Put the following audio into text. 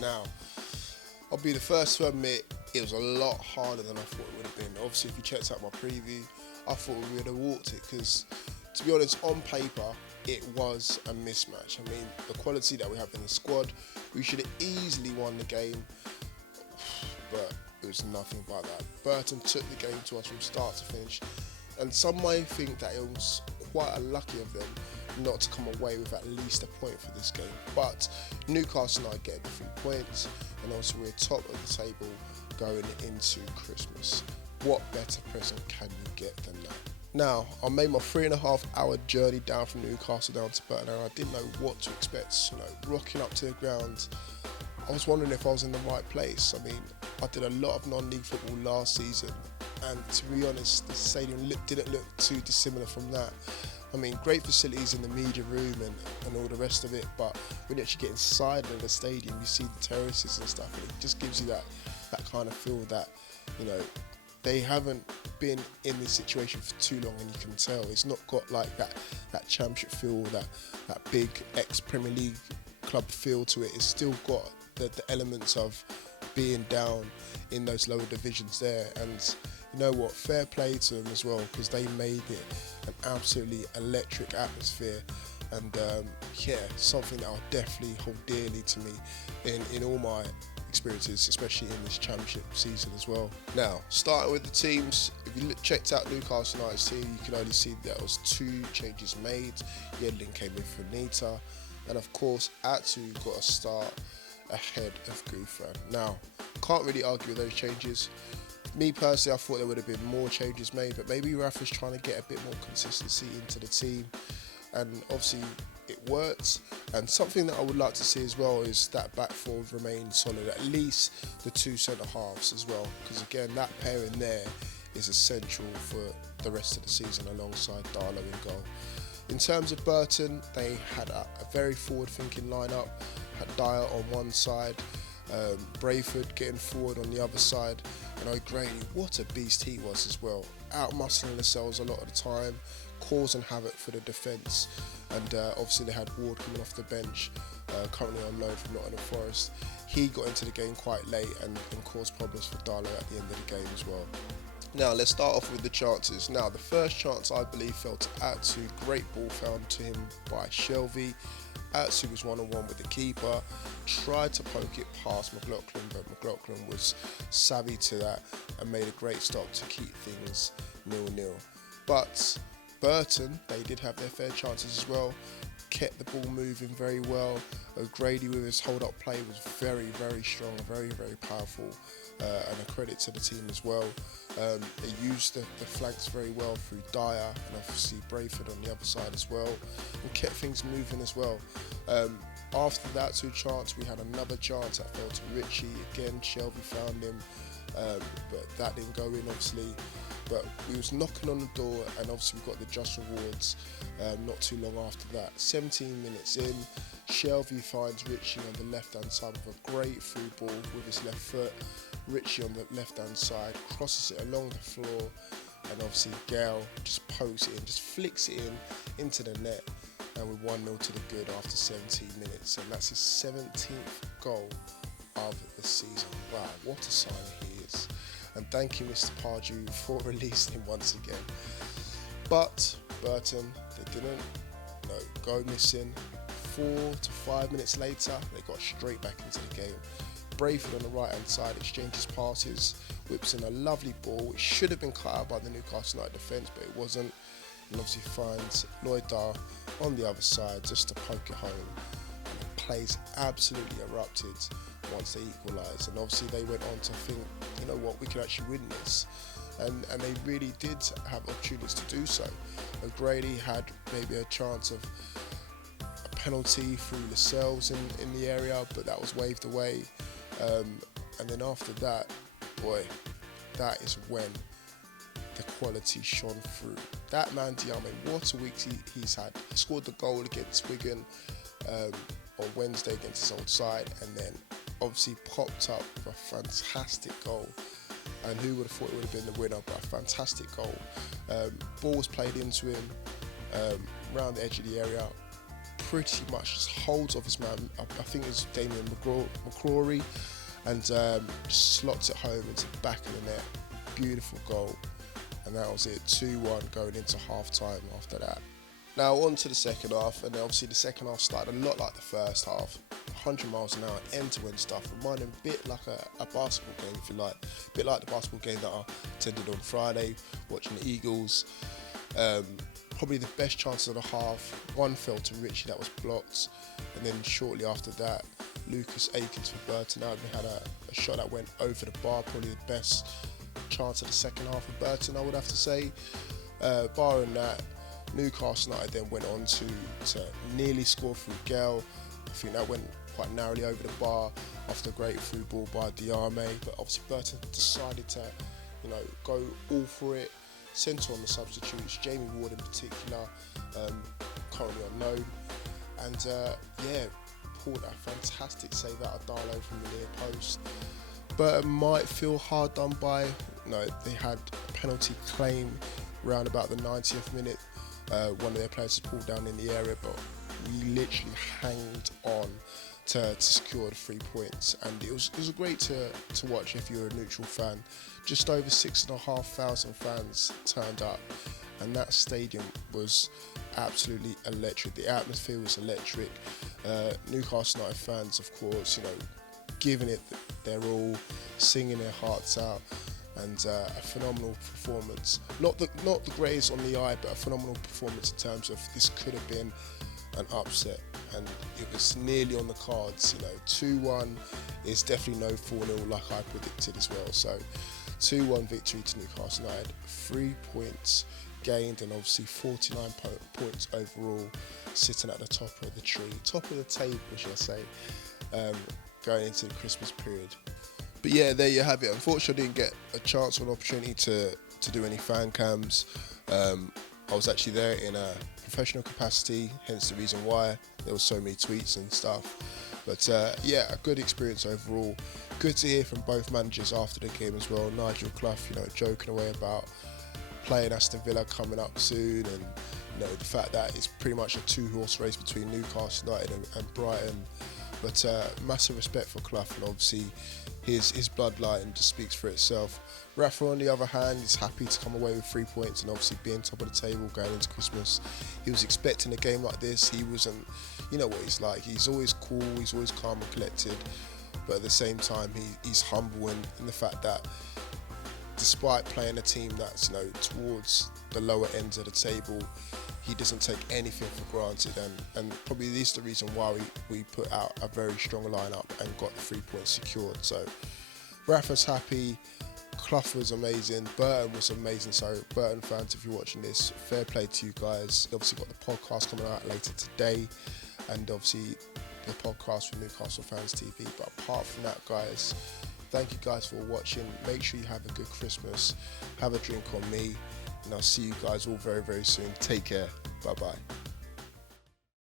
Now, I'll be the first to admit it was a lot harder than I thought it would have been. Obviously, if you checked out my preview, I thought we would have walked it because, to be honest, on paper, it was a mismatch. I mean, the quality that we have in the squad, we should have easily won the game, but it was nothing but that. Burton took the game to us from start to finish, and some might think that it was quite unlucky of them not to come away with at least a point for this game. But Newcastle United get the 3 points, and also we're top of the table going into Christmas. What better present can you get than that? Now, I made my 3.5 hour journey down from Newcastle down to Burton, and I didn't know what to expect. Rocking up to the ground, I was wondering if I was in the right place. I mean, I did a lot of non-league football last season, and to be honest, the stadium didn't look too dissimilar from that. I mean, great facilities in the media room and all the rest of it, but when you actually get inside of the stadium, you see the terraces and stuff, and it just gives you that kind of feel that, they haven't been in this situation for too long, and you can tell it's not got like that championship feel, that big ex-Premier League club feel to it. It's still got the elements of being down in those lower divisions there, and you know what, fair play to them as well, because they made it an absolutely electric atmosphere, and something that I'll definitely hold dearly to me in all my experiences, especially in this championship season as well. Now, starting with the teams, if you checked out Newcastle United's team, you can only see there was 2 changes made. Yedlin came in for Nita, and of course Atsu got a start ahead of Gouffran. Now, can't really argue with those changes. Me personally, I thought there would have been more changes made, but maybe Rafa's trying to get a bit more consistency into the team, and obviously it worked. And something that I would like to see as well is that back four remain solid, at least the 2 centre halves as well, because again, that pairing there is essential for the rest of the season alongside Darlow in goal. In terms of Burton, they had a very forward-thinking lineup. Had Dyer on one side, Brayford getting forward on the other side, and O'Grady, what a beast he was as well, out-muscling the cells a lot of the time, causing havoc for the defence, and obviously they had Ward coming off the bench, currently on loan from Nottingham Forest. He got into the game quite late and caused problems for Darlow at the end of the game as well. Now let's start off with the chances. Now the first chance I believe fell to Atsu, great ball found to him by Shelvey. Atsu was one-on-one with the keeper, tried to poke it past McLaughlin, but McLaughlin was savvy to that and made a great stop to keep things 0-0. But Burton, they did have their fair chances as well, kept the ball moving very well. O'Grady with his hold-up play was very, very strong, very, very powerful, and a credit to the team as well. They used the flanks very well through Dyer and obviously Brayford on the other side as well, and kept things moving as well. After that 2 chance, we had another chance that fell to Richie. Again, Shelvey found him, but that didn't go in obviously. But we was knocking on the door, and obviously we got the just rewards not too long after that. 17 minutes in, Shelvey finds Richie on the left-hand side with a great through ball with his left foot. Richie on the left-hand side crosses it along the floor, and obviously Gale just pokes it in, just flicks it into the net, and we're 1-0 to the good after 17 minutes, and that's his 17th goal of the season. Wow, what a signing he is. And thank you, Mr. Pardew, for releasing him once again. But Burton, they didn't go missing. 4 to 5 minutes later, they got straight back into the game. Brayford on the right hand side exchanges passes, whips in a lovely ball which should have been cut out by the Newcastle United defence, but it wasn't, and obviously finds Lloyd Dar on the other side just to poke it home, and the play's absolutely erupted once they equalised, and obviously they went on to think, you know what, we could actually win this, and they really did have opportunities to do so. O'Grady had maybe a chance of a penalty through Lascelles in the area, but that was waved away. And then after that, boy, that is when the quality shone through. That man Diame, what a week he's had. He scored the goal against Wigan on Wednesday against his old side, and then obviously popped up with a fantastic goal. And who would have thought it would have been the winner, but a fantastic goal. Ball was played into him, round the edge of the area. pretty much just holds off his man, I think it was Damien McCrory, and just slots it home into the back of the net. Beautiful goal. And that was it, 2-1 going into half-time after that. Now on to the second half, and obviously the second half started a lot like the first half. 100 miles an hour, end-to-end stuff, reminding a bit like a basketball game, if you like. A bit like the basketball game that I attended on Friday, watching the Eagles. Probably the best chance of the half. One fell to Richie that was blocked, and then shortly after that, Lucas Akins for Burton Albion had a shot that went over the bar, probably the best chance of the second half of Burton, I would have to say. Barring that, Newcastle United then went on to nearly score through Gale. I think that went quite narrowly over the bar after a great through ball by Diame, but obviously Burton decided to, go all for it. Centre on the substitutes, Jamie Ward in particular, currently on loan, and pulled a fantastic save out of Darlow from the near post. Burton might feel hard done by. No, they had a penalty claim around about the 90th minute. One of their players was pulled down in the area, but we literally hanged on to secure the 3 points, and it was great to watch if you're a neutral fan. Just over 6,500 fans turned up, and that stadium was absolutely electric. The atmosphere was electric. Newcastle United fans, of course, giving it their all, singing their hearts out, and a phenomenal performance. Not the greatest on the eye, but a phenomenal performance in terms of this could have been an upset, and it was nearly on the cards. 2-1 is definitely no 4-0 like I predicted as well. So 2-1 victory to Newcastle United, 3 points gained, and obviously 49 points overall, sitting at the top of the tree, top of the table, should I say, going into the Christmas period. But yeah, there you have it. Unfortunately, I didn't get a chance or an opportunity to do any fan cams. I was actually there in a professional capacity, hence the reason why there were so many tweets and stuff. But a good experience overall. Good to hear from both managers after the game as well. Nigel Clough, joking away about playing Aston Villa coming up soon, and the fact that it's pretty much a 2-horse race between Newcastle United and Brighton. But massive respect for Clough, and obviously his bloodline just speaks for itself. Rafa, on the other hand, is happy to come away with 3 points and obviously being top of the table going into Christmas. He was expecting a game like this. He wasn't, what he's like. He's always cool, he's always calm and collected, but at the same time, he's humble in the fact that despite playing a team that's towards the lower ends of the table, he doesn't take anything for granted, and probably this is the reason why we put out a very strong lineup and got the 3 points secured. So Rafa's happy, Clough was amazing, Burton was amazing. So Burton fans, if you're watching this, fair play to you guys. Obviously got the podcast coming out later today, and obviously the podcast from Newcastle Fans TV. But apart from that, guys, thank you guys for watching. Make sure you have a good Christmas, have a drink on me, and I'll see you guys all very, very soon. Take care. Bye-bye.